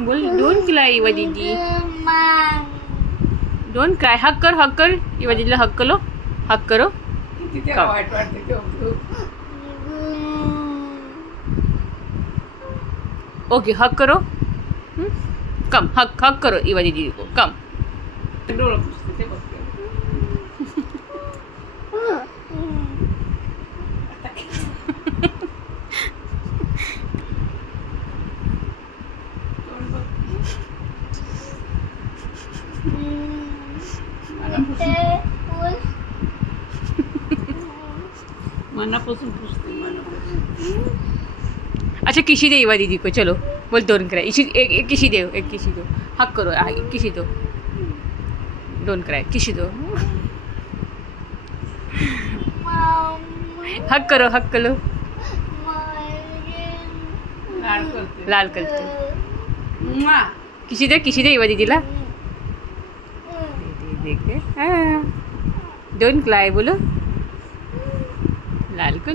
बोल don't cry Eva दीदी, don't cry. हक कर इवा दीदीला हक करो, हक करो. ओके हक करो. कम हक करो इवा दीदी को. कम. मनापासून पुसते. अच्छा किशी दे इवा दीदी को. चलो बोल डोंट क्राय. एक किशी दो, एक किशी दो. हक करो, एक किशी दो. Don't cry. किशी दो. हक करो, हक करो. लाल करते. किशी दे इवा दीदीला. देखे डोंट क्राय बोलो. लाल कर.